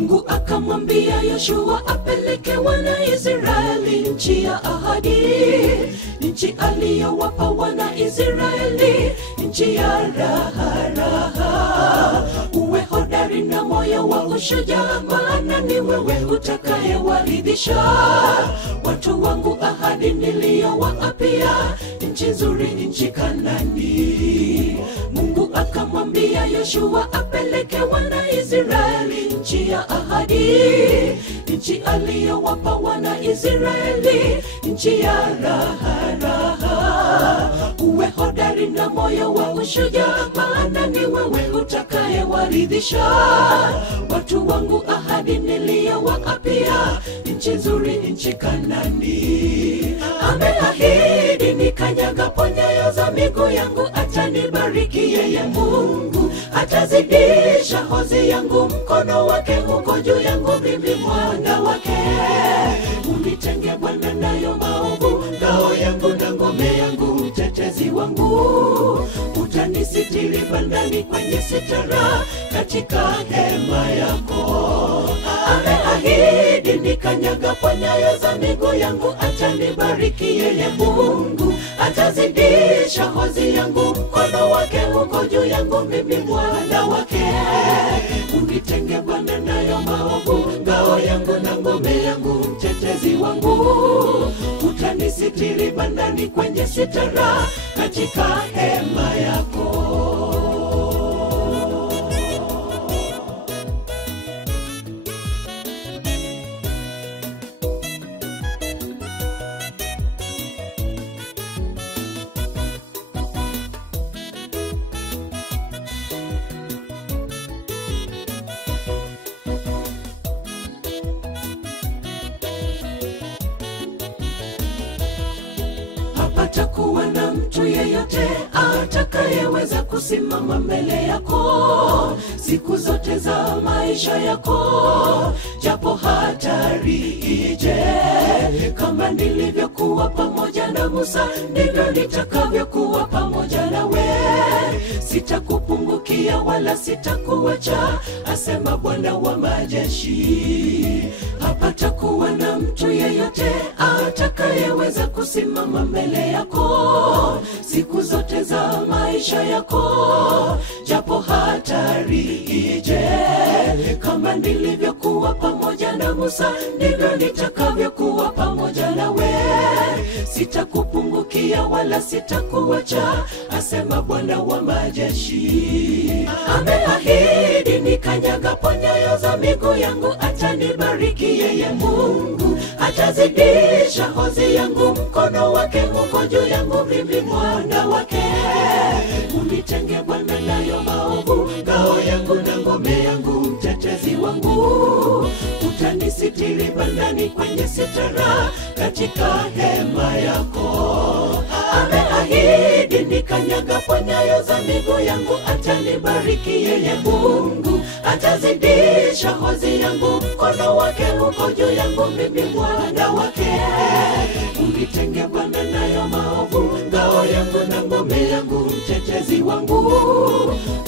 Mungu akamwambia Yoshua apeleke wana Israeli nchi ya ahadi, nchi aliyowapa wana Israeli, nchi ya raha. Uwe hodari na moyo wa ushujaa, maana ni wewe utakayewaridhisha watu wangu ahadi niliyowaapia, nchi nzuri, nchi Kanaani. Mungu akamwambia Yoshua apeleke wana Israeli nchi ya ahadi, nchi aliyowapa wana Israeli, nchi ya raha. Uwe hodari na moyo wa ushujaa, maana ni wewe utakayewaridhisha watu wangu ahadi niliyowaapia, nchi nzuri, nchi Kanaani. Ameahidi nikanyagapo nyayo za miguu yangu atanibariki yeye Mungu, atazidisha hozi yangu, mkono wake uko juu yangu mimi mwana wake. Unitenge Bwana nayo maovu, ngao yangu na ngome yangu, mtetezi wangu. Utanisitiri bandani kwenye sitara, katika hema yako. Ameahidi nikanyagapo nyayo za miguu yangu atanibariki yeye Mungu, atazidisha hozi yangu, mkono wake uko juu yangu mimi mwana wake. Unitenge Bwana nayo maovu, ngao yangu na ngome yangu, mtetezi wangu. Utanisitiri bandani kwenye sitara, katika hema yako. Hapatakuwa na mtu yeyote atakayeweza kusimama mbele yako siku zote za maisha yako, japo hatari ije. Kama nilivyokuwa pamoja na Musa, ndivyo nitakavyokuwa pamoja nawe. Sitakupungukia wala sitakuacha, asema Bwana wa majeshi. Hapatakuwa na mtu yeyote atakayeweza kusimama mbele yako siku zote za maisha yako, japo hatari ije. Kama nilivyokuwa pamoja na Musa, ndivyo nitakavyokuwa pamoja nawe. Sitakupungukia wala sitakuacha, asema Bwana wa majeshi. Ameahidi nikanyagapo nyayo za miguu yangu atanibariki yeye Mungu, atazidisha hozi yangu, mkono wake uko juu yangu mimi mwana wake. Unitenge Bwana nayo maovu, ngao yangu na ngome yangu, mtetezi wangu. Utanisitiri bandani kwenye sitara, katika hema yako. Ameahidi nikanyagapo nyayo za miguu yangu atanibariki yeye Mungu, atazidisha hozi yangu, mkono wake uko juu yangu mimi mwana wake. Unitenge Bwana nayo maovu, ngao yangu na ngome yangu, mtetezi wangu.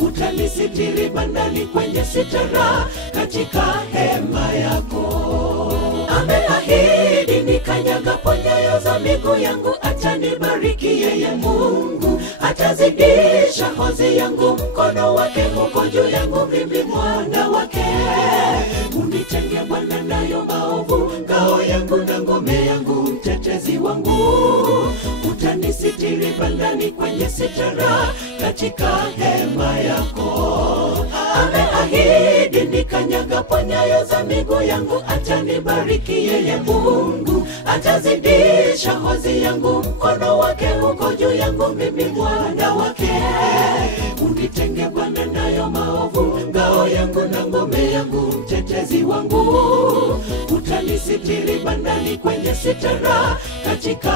Utanisitiri bandani kwenye sitara, katika hema yako. Ameahidi nikanyagapo nyayo za miguu yangu atanibariki yeye Mungu, atazidisha hozi yangu, mkono wake uko juu yangu mimi mwana wake. Unitenge Bwana nayo maovu, ngao yangu na ngome yangu, mtetezi wangu. Utanisitiri bandani kwenye sitara, katika hema yako. Ameahidi nikanyagapo nyayo za miguu yangu atanibariki yeye Mungu, atazidisha hozi yangu, mkono wake uko juu yangu mimi mwana wake. Unitenge Bwana nayo maovu, ngao yangu na ngome yangu, mtetezi wangu. Utanisitiri bandani kwenye sitara, katika